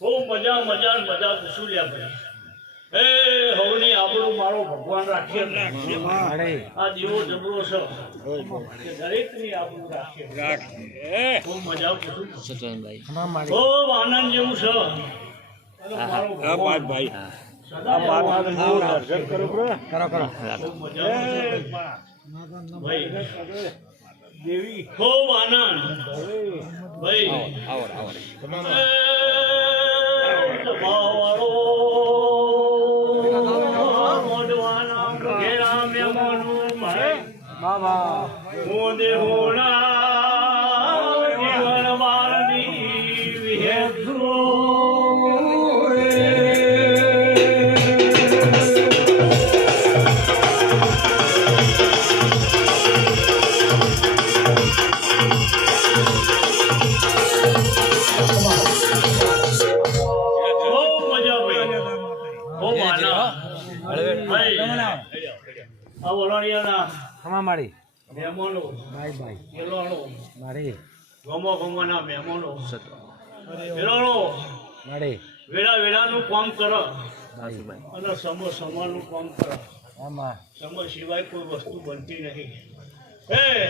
બહુ મજા મજા મજા કશું લ્યા ભાઈ એ હવની આબરૂ મારો ભગવાન રાખે આ દીવો જબરો છે. દરેકની રાખે. મજા કશું ખૂબ આનંદ જેવું છે. ભાઈ. દેવી. ખૂબ આનંદ. ભાઈ. બાબા મજા ભાઈ ખૂબ આનંદ. ભાઈ આ વરાણિયાના ખમા મારી. મહેમાનો બાય બાય. મેલોણો. મારી. ગમો ગમોના મહેમાનો મેલોણો. મારી. વેળા વેળાનું કામ કરો. અને સમો સમાનું કામ કરો. આમાં. સમય સિવાય કોઈ વસ્તુ બનતી નહીં. હે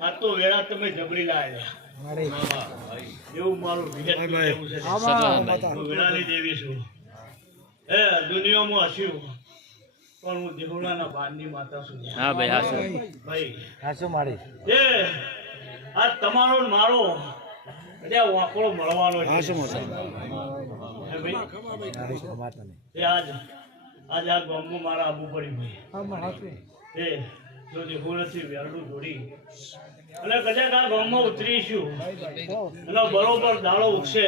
આ તો વેળા તમે જબરી મારી. એવું મારું વિગત વેળાની દેવી છું. હે દુનિયામાં હસ્યું. પણ હું દેહુણાના બારની માતા છું. હા ભાઈ હા સર. ભાઈ હાચું મારી? એ આ તમારો ને મારો બધા વાંકડો મળવાનો છે. હે ભાઈ? મારી ખમા તને એ આજ આજ આ ગામમાં મારા આબુ પડી ભાઈ એ જો દેહુણાથી વેરડું જોડી અને કદાચ આ ગામમાં ઉતરીશું. એટલે બરોબર દાડો ઉગશે.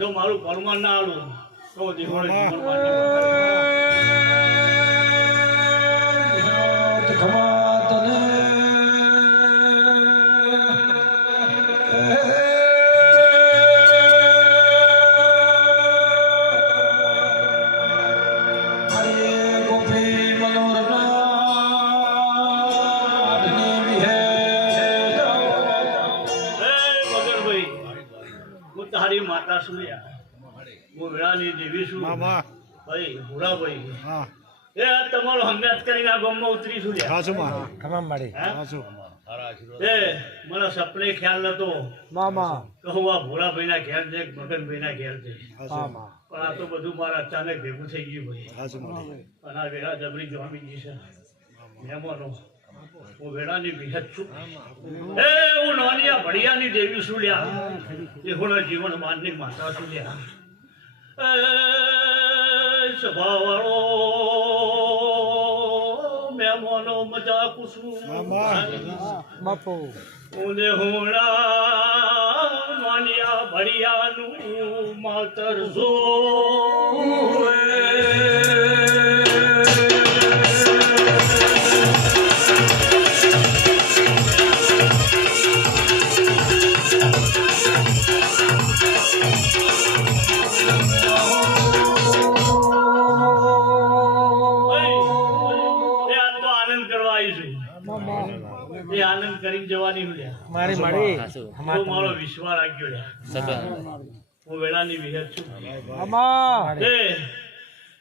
જો મારું પરમાન ના આવું તો દેહોળે જીવન તારી માતા છું યાર હું વેળાની દેવી છું. ભાઈ ભૂરાભાઈ એ તમારો હંગાત કરીને આ ગામમાં ઉતરીશું યાર ખમા મારી હે? એ મને સપને ખ્યાલ નતો. મામા. કે હું આ ભૂરાભાઈના ઘેર છે કે મગનભાઈના ઘેર છે. પણ આ તો બધું મારા અચાનક ભેગું થઈ ગયું ભાઈ. અને આ વેળા જબરી જવાબી છે. મહેમાનો. હું વેળાની વિહત છું. એ હું નોનિયા ભડિયાની દેવી શું લ્યા. એ હું જીવન માનની માતા શું લ્યા. એ સભાવાળો. મહેમાનો મજા કુસુમ બાપુ. ઉને હોણા માનિયા ભરિયાનું માતર જોવે. એ આનંદ કરીને જવાની હું લ્યા. મારી વિશ્વાસ રાખ્યો હું વેળાની વિહત છું. એ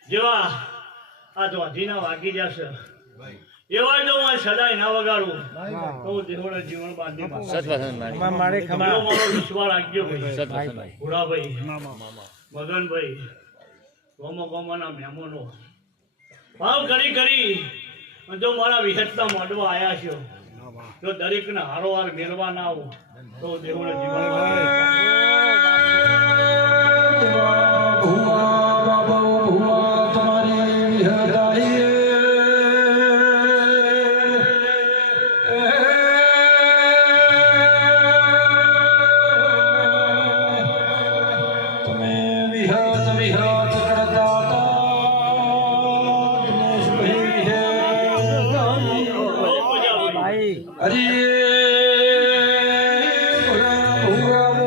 જેવા આ ધોધીના વાગી જશે એવા જો હું સદાય ના વગાડું. તો હું જીવન બાંધી મારી ખમા મારો વિશ્વાસ રાખ્યો ભાઈ. ભોળાભાઈ મગનભાઈ. ગોમો ગોમાના મહેમાનો. ભાવ કરી કરી. જો મારા વિહતના મોઢવા આયા છો જો દરેકને હારોહાર મેળવા ના આવો તો દેહોળે જીવન